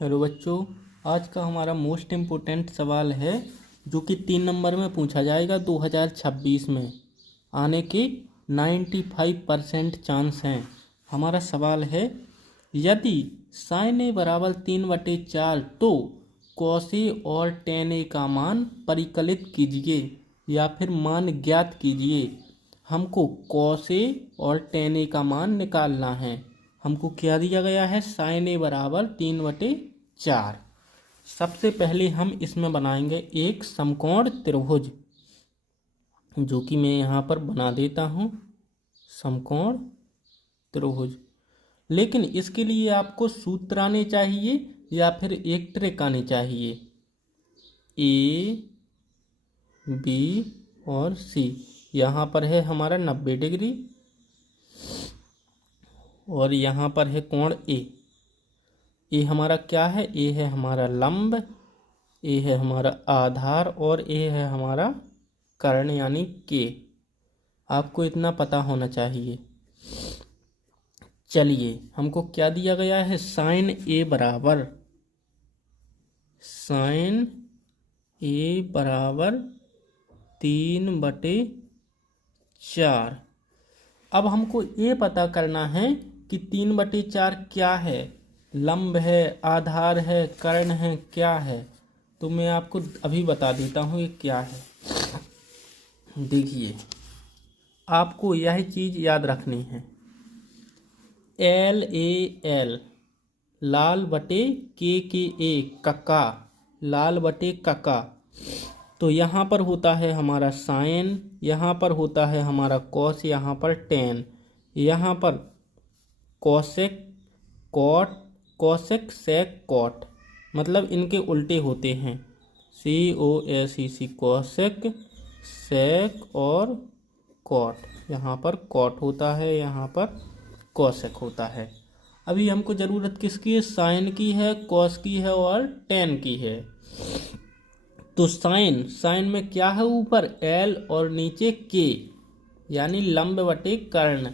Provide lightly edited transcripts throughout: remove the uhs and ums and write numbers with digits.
Hello बच्चों, आज का हमारा मोस्ट इम्पोर्टेंट सवाल है जो कि 3 नंबर में पूछा जाएगा 2026 में आने के 95% चांस हैं। हमारा सवाल है, यदि sin a बराबर 3/4 तो cos a और tan a का मान परिकलित कीजिए या फिर मान ज्ञात कीजिए। हमको cos a और tan a का मान निकालना है। हमको क्या दिया गया है, sin a बराबर 3/4। सबसे पहले हम इसमें बनाएंगे एक समकोण त्रिभुज, जो कि मैं यहाँ पर बना देता हूँ समकोण त्रिभुज। लेकिन इसके लिए आपको सूत्र आने चाहिए या फिर एक ट्रिक आनी चाहिए। ए, बी और सी। यहाँ पर है हमारा 90 डिग्री और यहाँ पर है कोण ए। ए हमारा क्या है, ए है हमारा लंब, ए है हमारा आधार और ए है हमारा कर्ण यानी के। आपको इतना पता होना चाहिए। चलिए, हमको क्या दिया गया है, sin a बराबर 3/4। अब हमको ये पता करना है कि 3/4 क्या है, लंब है, आधार है, कर्ण है, क्या है। तो मैं आपको अभी बता देता हूँ ये क्या है। देखिए, आपको यह चीज़ याद रखनी है। LAL लाल बटे KKA कका, लाल बटे कका। तो यहाँ पर होता है हमारा साइन, यहाँ पर होता है हमारा कॉस, यहाँ पर टेन, यहाँ पर cosec cot, cosec sec cot, मतलब इनके उल्टे होते हैं। COSEC कॉसेक सेक और कॉट। यहाँ पर कॉट होता है, यहाँ पर कॉसेक होता है। अभी हमको ज़रूरत किसकी है, साइन की है, कॉस की है और टेन की है। तो साइन में क्या है, ऊपर L और नीचे K यानी लंब बटे कर्ण।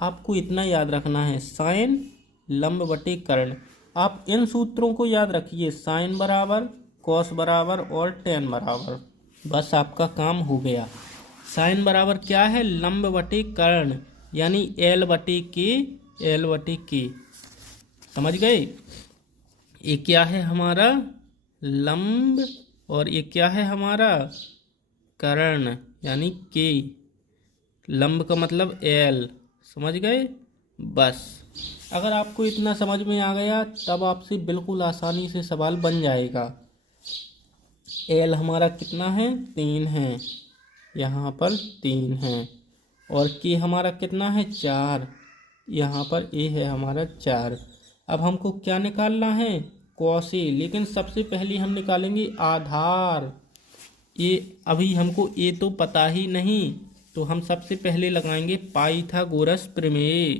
आपको इतना याद रखना है, साइन लंब बटे कर्ण। आप इन सूत्रों को याद रखिए, साइन बराबर, कॉस बराबर और टेन बराबर। बस आपका काम हो गया। साइन बराबर क्या है, लंब बटे कर्ण यानी L बटे K। समझ गए। ये क्या है हमारा लंब और ये क्या है हमारा कर्ण यानी K। लंब का मतलब L, समझ गए। बस अगर आपको इतना समझ में आ गया तब आपसे बिल्कुल आसानी से सवाल बन जाएगा। L हमारा कितना है, 3 है, यहाँ पर 3 है। और K हमारा कितना है, 4, यहाँ पर A है हमारा 4। अब हमको क्या निकालना है, cos A। लेकिन सबसे पहले हम निकालेंगे आधार। ये अभी हमको ये तो पता ही नहीं, तो हम सबसे पहले लगाएंगे पाइथागोरस प्रमेय।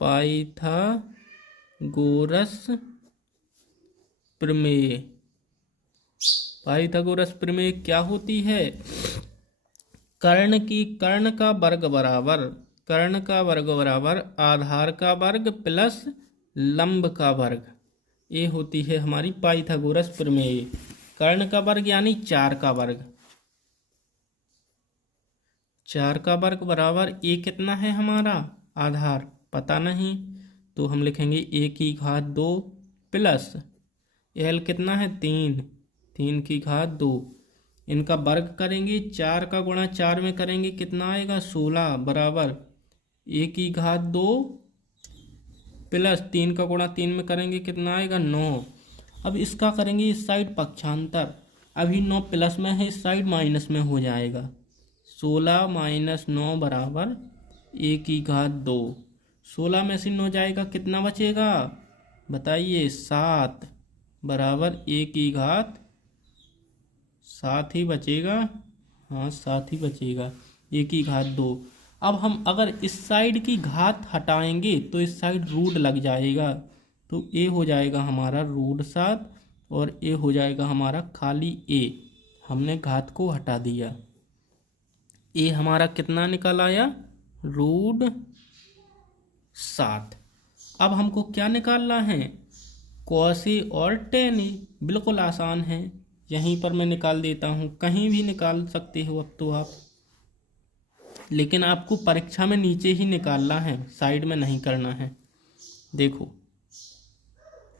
पाइथागोरस प्रमेय। पाइथागोरस प्रमेय क्या होती है, कर्ण का वर्ग बराबर आधार का वर्ग प्लस लंब का वर्ग। ये होती है हमारी पाइथागोरस प्रमेय। कर्ण का वर्ग यानी 4 का वर्ग, 4 का वर्ग बराबर ए कितना है हमारा, आधार पता नहीं, तो हम लिखेंगे A² प्लस L कितना है, 3 की घात 2। इनका वर्ग करेंगे, 4 का गुणा 4 में करेंगे कितना आएगा, 16 बराबर A² प्लस 3 का गुणा 3 में करेंगे कितना आएगा, 9। अब इसका करेंगे इस साइड पक्षांतर। अभी 9 प्लस में है, इस साइड माइनस में हो जाएगा। 16 - 9 बराबर A²। 16 में से 9 जाएगा, कितना बचेगा बताइए, 7 बराबर A² ही बचेगा। हाँ, 7 ही बचेगा, A²। अब हम अगर इस साइड की घात हटाएंगे तो इस साइड रूट लग जाएगा, तो ए हो जाएगा हमारा √7 और ए हो जाएगा हमारा खाली ए। हमने घात को हटा दिया। ए हमारा कितना निकल आया, √7। अब हमको क्या निकालना है, कॉस ए और टेन ए। बिल्कुल आसान है, यहीं पर मैं निकाल देता हूँ, कहीं भी निकाल सकते हो अब तो आप, लेकिन आपको परीक्षा में नीचे ही निकालना है, साइड में नहीं करना है। देखो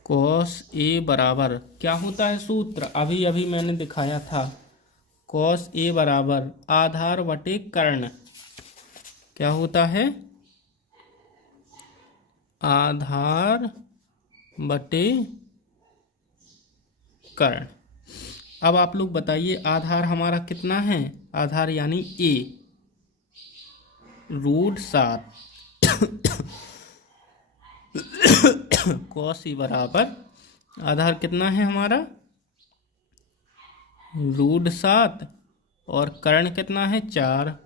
कॉस ए बराबर क्या होता है सूत्र, अभी अभी मैंने दिखाया था, कॉस ए बराबर आधार बटे कर्ण। क्या होता है, आधार बटे कर्ण। अब आप लोग बताइए आधार हमारा कितना है, आधार यानी ए √7 कॉस ई बराबर आधार कितना है हमारा √7 और कर्ण कितना है 4।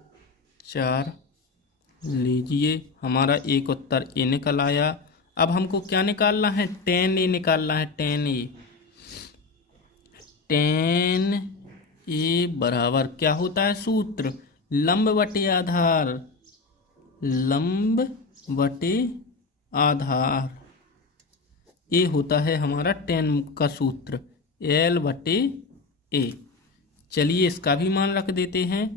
लीजिए हमारा एक उत्तर ए निकल आया। अब हमको क्या निकालना है, टेन ए निकालना है, टेन ए बराबर क्या होता है सूत्र, लंब बटे आधार, लंब बटे आधार, ए होता है हमारा टेन का सूत्र, एल बटे ए। चलिए इसका भी मान रख देते हैं,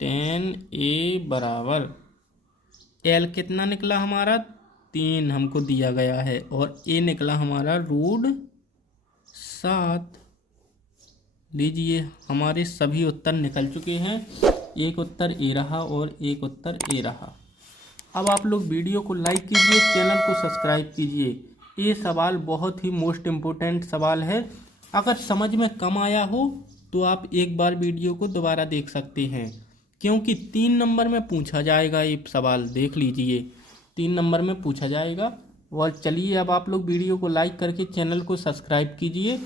टेन ए बराबर एल कितना निकला हमारा 3 हमको दिया गया है, और ए निकला हमारा √7। लीजिए हमारे सभी उत्तर निकल चुके हैं, एक उत्तर ए रहा और एक उत्तर ए रहा। अब आप लोग वीडियो को लाइक कीजिए, चैनल को सब्सक्राइब कीजिए। ये सवाल बहुत ही मोस्ट इम्पोर्टेंट सवाल है, अगर समझ में कम आया हो तो आप एक बार वीडियो को दोबारा देख सकते हैं, क्योंकि 3 नंबर में पूछा जाएगा ये सवाल, देख लीजिए 3 नंबर में पूछा जाएगा। और चलिए अब आप लोग वीडियो को लाइक करके चैनल को सब्सक्राइब कीजिए,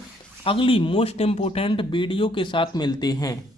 अगली मोस्ट इम्पोर्टेंट वीडियो के साथ मिलते हैं।